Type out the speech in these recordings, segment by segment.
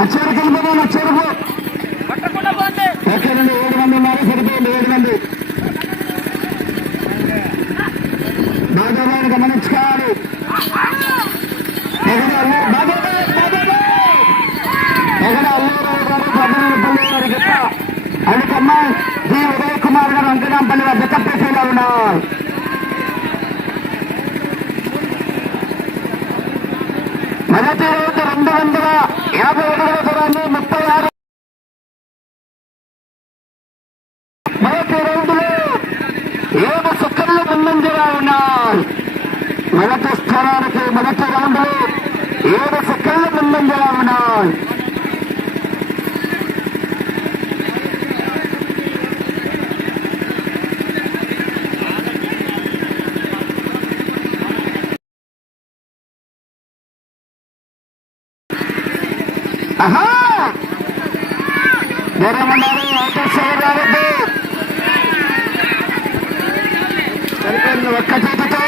అచ్చారు కలిపి ఏడు మంది ఉన్నారు సరిపోయింది ఏడు మంది బాబాబాయిని గమనించుకోవాలి ఎక్కడ అల్లూరు గారు ఉదయ్ కుమార్ గారు అంకనాంపల్లి వద్ద కప్పేసేలా ఉన్నారు. మొదటి రోజు రెండు వందల యాభై ఒకటవ దూరాన్ని ముప్పై ఆరు మొదటి రౌండ్లో ఏడు సెకండ్లు ముందంజగా ఉన్నారు మొదటి స్థానానికి మొదటి రౌండ్లో ఏడు సెకండ్లు ముందంజగా ఉన్నారు ఆహా దూరమన్నారు వెంకటేశ్వర రావద్దు సరిపోయింది ఒక్క చేతితో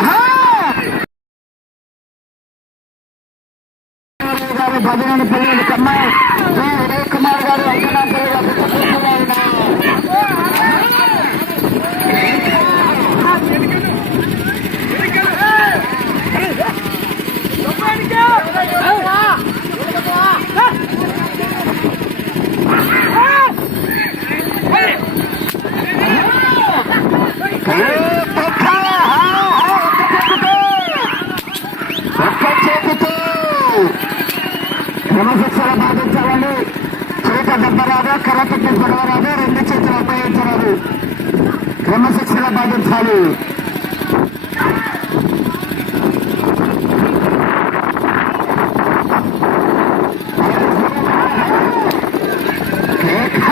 ఆహా గారు భజనని పల్లెలు కమ్మాయి జి ఉదయ్ కుమార్ గారు అంకనాపల్లి గారు తప్పకుండా ఉన్నారు ఒక్క చేతితో క్రమశిక్షణ పాటించాలని చేత దెబ్బరాదు కర్రపెట్టి గొడవరాదు రెండు చేతులు ఉపయోగించరాదు క్రమశిక్షణ పాటించాలి కేక!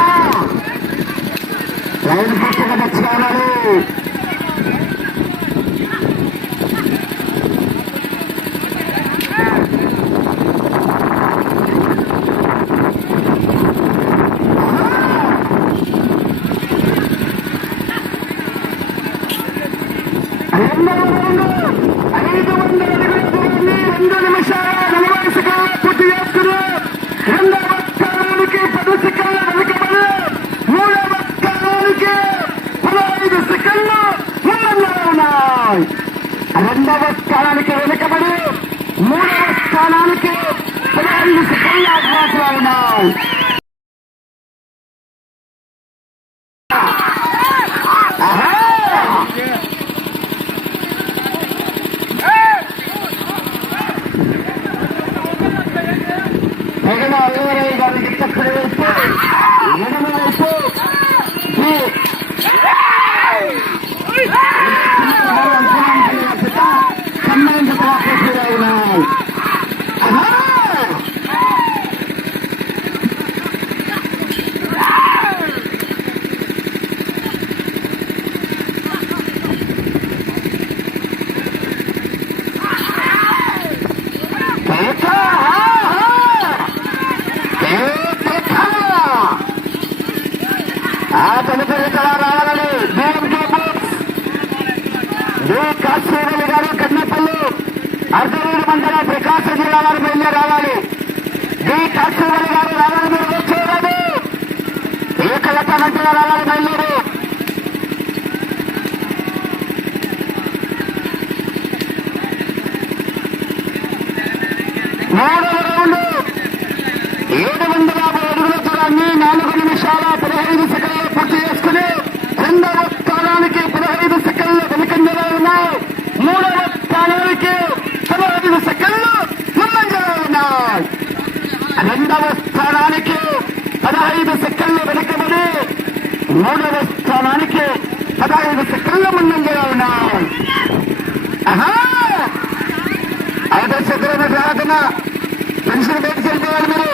లైన్ పట్టుకు తెచ్చుకోవాలి రెండవ రౌండ్ ఐదు వందల అడుగుల దూరాన్ని రెండు నిమిషాల నలభై సెకండ్ల పూర్తి చేసుకుని రెండవ స్థానానికి పది సెకండ్ల వెనుకబడి మూడవ స్థానానికి పదహైదు సెకండ్లు ముందంజలో ఉన్నాయి రెండవ స్థానానికి వెనుకబడి మూడవ స్థానానికి పదహైదు సెకండ్ల ఉన్నాయి ఏ కాశ్మీరలి గారు కన్నపల్లి? అర్ధవీడు మండలం ప్రకాశం జిల్లా వారు బయలుదేరి రావాలి. డి కాశ్మీరలి గారు రావాలి మీరు వచ్చేయాలి ఏకలత మంత్రిగా రావాలి బయలుదేరి మూడవ రౌండ్ ఏడు వందల యాభై అడుగుల దూరాన్ని నాలుగు నిమిషాల పదహైదు సెకండ్లు పూర్తి చేసుకుని రెండవ స్థానానికి పదహైదు సెకండ్లు వెనుకంజలో ఉన్నాయి మూడవ స్థానానికి పదహైదు సెకండ్లు ముందంజలో ఉన్నాయి రెండవ స్థానానికి పదహైదు సెకండ్లు వెనుకబడి మూడవ స్థానానికి పదహైదు సెకండ్ల ముందంజలో ఉన్నాం ఐదో సెకండ్ రాకున్న పెన్షన్ పెట్టి వెళ్ళిపోవాలి మీరు.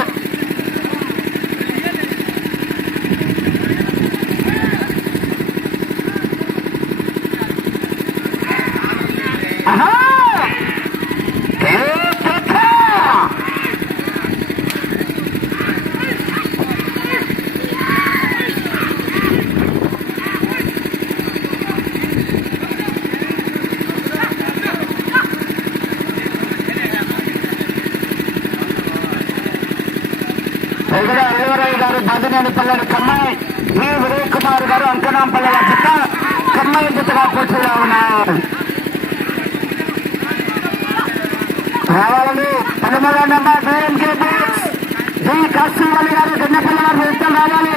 పల్లెడు కమ్మాయి మీ ఉదయ్ కుమార్ గారు అంకనాంపల్లె జత కమ్మాయి జతగా పోటీలో ఉన్నారు. రావాలని పదమూడవ number DMK box. D Kasivalli గారు చిన్నపల్లి గారు యుద్ధం రావాలి.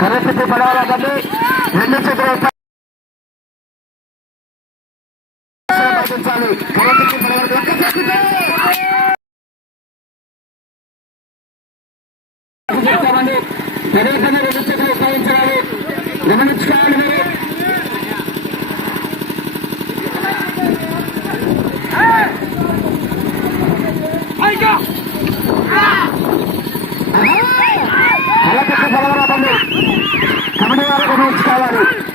కరెక్ట్ పడవాలి కదండి రెండు చేతులు పాటించాలి కరెక్ట్ పడవాలి పెరుగుతున్న రెండు ఉపయోగించాలి. గమనించుకోవాలి మీరు. కమిటీ వారు గమనించుకోవాలి.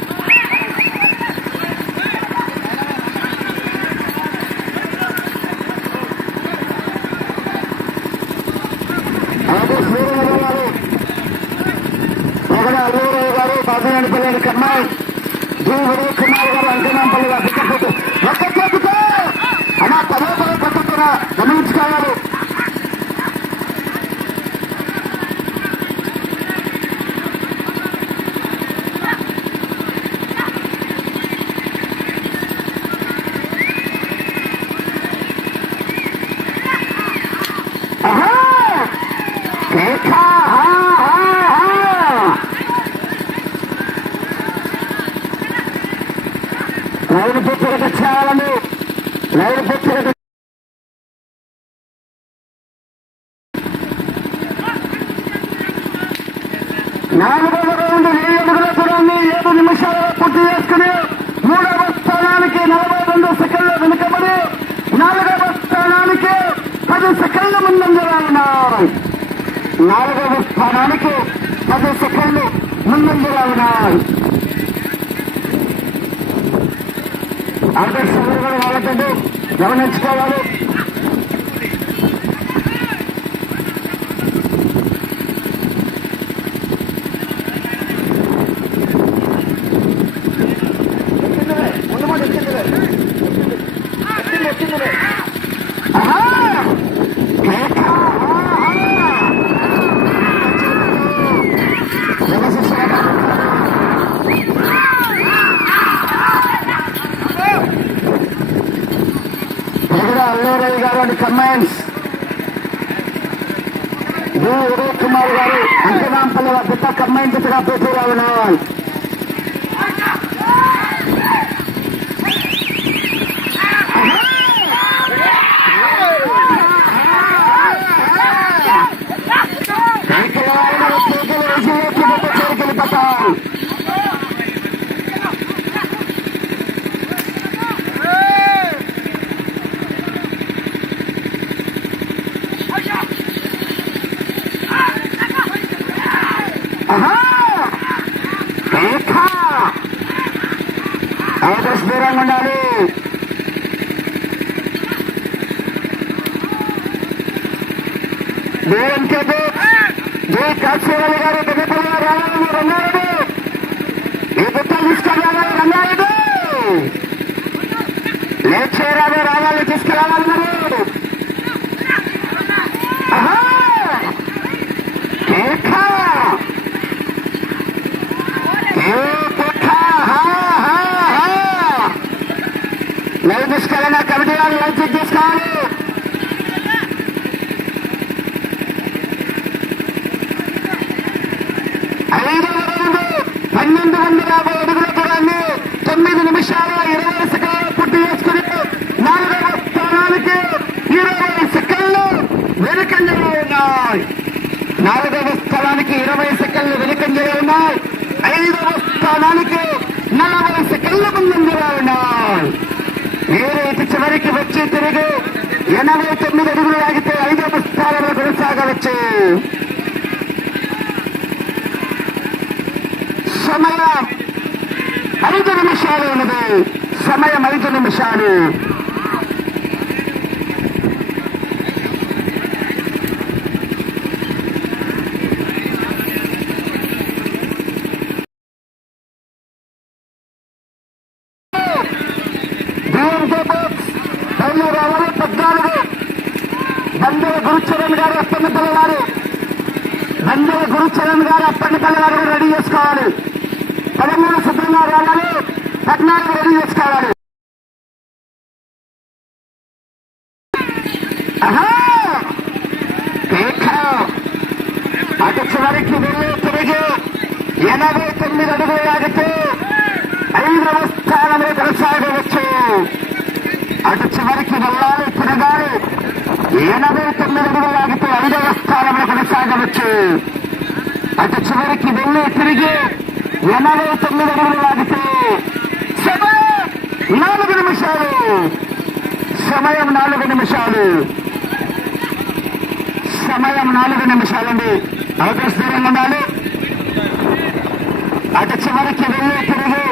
గారు కమ్మాయి దేవుడు వినయ్ కుమార్ గారు అంకనాంపల్లి గారు. టికెట్ ఒక్క చేతితో అలా పదో పదో పద్ధతిగా గమనించుకోవాలి. విషయాలను చేయాలండి నాలుగవ రౌండ్ ఏడుగుల అడుగుల దూరాన్ని ఏడు నిమిషాలు పూర్తి చేసుకుని మూడవ స్థానానికి నలభై రెండు సెకండ్లు వెనుకబడి నాలుగవ స్థానానికి పది సెకండ్ల ముందంజలో ఉన్నాయి. నాలుగవ స్థానానికి పది సెకండ్లు ముందంజలో ఉన్నాయి. ఆదర్శ కూడా వాళ్ళకండి గమనించుకోవాలి అల్లూరయ్య కమాండ్స్ ఉదయ్ కుమార్ గారు అంకనాంపల్లి వద్ద కమాండ్ జతగా పోటీలో ఉన్నారు అవకాశం దూరంగా ఉండాలి డిఎంకే జే కాశీరావు గారు దగ్గర రావాలని రంగారెడ్డి. ఈ గుట్టలు రంగారెడ్డి. రావాలి తీసుకెళ్ళాలి లైవ్ తీసుకెళ్ళిన కమిటీ వాళ్ళు లైవ్ చెక్ చేసుకోవాలి. ఐదవ రౌండ్ పన్నెండు వందల యాభై అడుగుల దూరాన్ని తొమ్మిది నిమిషాల ఇరవై సెకండ్లు పుట్టి చేసుకుని నాలుగవ స్థానానికి ఇరవై సెకండ్లు వెనుకంజలో ఉన్నాయి. నాలుగవ స్థానానికి ఇరవై సెకండ్లు వెనుకంజలో ఉన్నాయి. ఐదవ స్థానానికి నలభై సెకండ్ల ముందంజలో ఉన్నాయి. ఏదైతే చివరికి వచ్చి తిరిగి ఎనభై తొమ్మిది అడుగులు ఆగితే ఐదవ స్థానంలో కొనసాగవచ్చు. సమయం ఐదు నిమిషాలు ఉన్నది. సమయం ఐదు నిమిషాలు. డిఎంకే గురుచరణ్ గారు అప్పన్నపల్లి వారు బందెల గురుచరణ్ గారు అప్పన్నపల్లి వారు రెడీ చేసుకోవాలి. పదమూడు సిద్ధంగా రావాలి. పద్నాలుగు రెడీ చేసుకోవాలి. అటు చివరికి వెళ్ళి తిరిగి ఎనభై తొమ్మిది అడుగులు లాగితే ఐదవ స్థానంలో కొనసాగవచ్చు అటు చివరికి వెళ్ళాలి తిరగాలి. ఎనభై తొమ్మిది అడుగులు లాగితే ఐదవ స్థానంలో కొనసాగవచ్చు అటు చివరికి వెళ్ళి తిరిగి ఎనభై తొమ్మిది అడుగులు లాగితే సమయం నాలుగు నిమిషాలు. సమయం నాలుగు నిమిషాలు. సమయం నాలుగు నిమిషాలండి. అవకాశ దూరంగా ఉండాలి. అటు చివరికి వెళ్ళి తిరిగి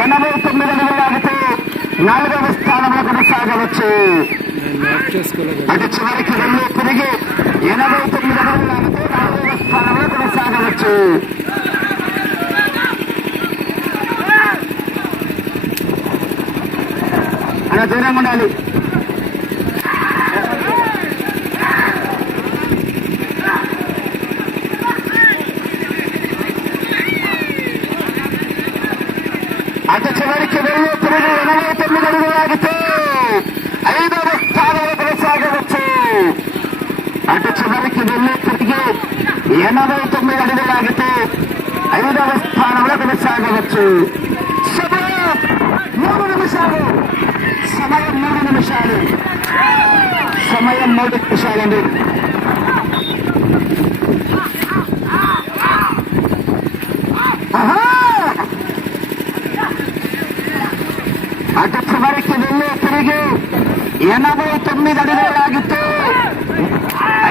ఎనభై తొమ్మిది అడుగులు లాగితే నాలుగవ స్థానంలో కొనసాగవచ్చు మ్యాప్ చేసుకోలేదు అటు చివరికి వెళ్ళి తిరిగి ఎనభై తొమ్మిది అడుగులు నాలుగవ స్థానంలో కొనసాగవచ్చు. అలా దూరంగా ఉండాలి అటు చివరికి వెళ్ళి తిరిగి ఎనభై తొమ్మిది అడుగులు లాగితే ఐదవ స్థానంలో కొనసాగవచ్చు అటు చివరికి వెళ్ళి తిరిగి ఎనభై తొమ్మిది అడుగులు లాగితే ఐదవ స్థానంలో కొనసాగవచ్చు సమయం మూడు నిమిషాలు సమయం మూడు నిమిషాలు సమయం మూడు నిమిషాలండి ఆహా! అటు చివరికి వెళ్ళి తిరిగి ఎనభై తొమ్మిది అడుగులు లాగితే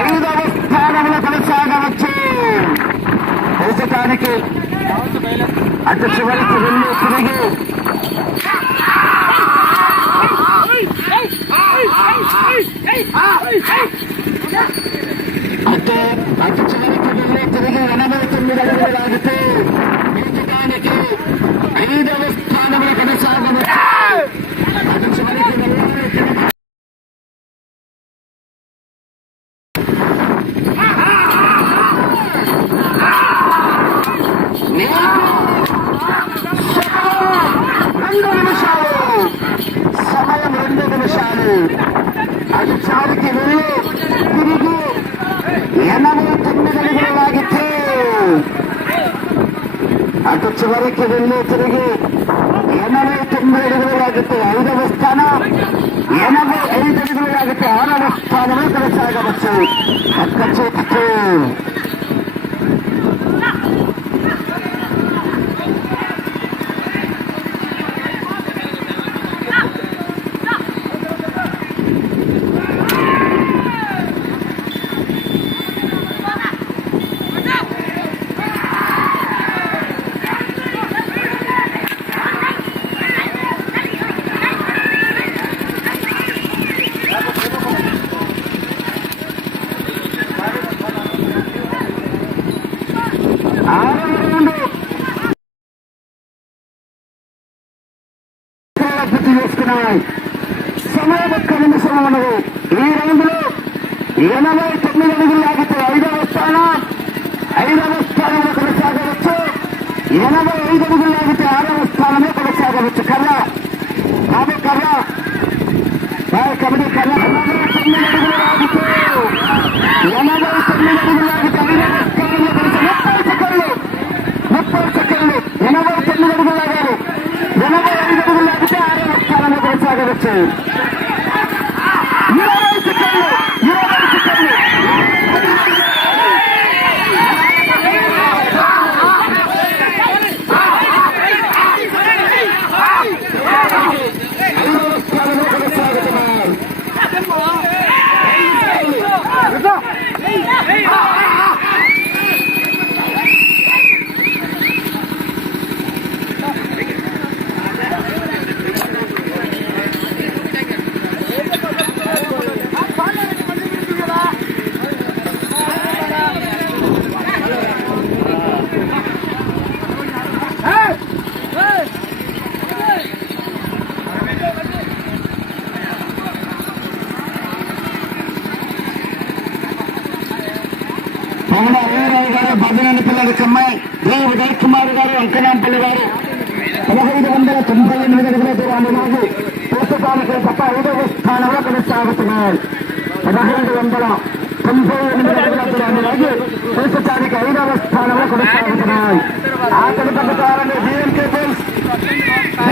ఐదవ స్థానంలో కొనసాగవచ్చు ఔషధానికి అటు చివరికి వెళ్ళి తిరిగి అటు అటు చివరికి వెళ్ళి తిరిగి ఎనభై తొమ్మిది అడుగులు లాగితే ఔషధానికి ఐదవ స్థానంలో కొనసాగవచ్చు కొనసాగవచ్చు ఇరవై సెకండ్లు ఇరవై సెకండ్లు ఐదవ స్థానంలో కొనసాగుతున్నారు పవన అయ్యరావు గారు భద్రాని పిల్లల కమ్మాయి డి ఉదయ్ కుమార్ గారు అంకనాంపల్లి గారు. పదహైదు వందల తొంభై ఎనిమిది అడుగుల దూరాన్ని ప్రస్తుతానికి తప్ప ఐదవ స్థానంలో కొనసాగుతున్నారు. పదహైదు వందల తొంభై ఎనిమిది అడుగుల దూరాన్ని ప్రస్తుతానికి ఐదవ స్థానంలో కొనసాగుతున్నారు. ఆ తదుపరి డిఎంకే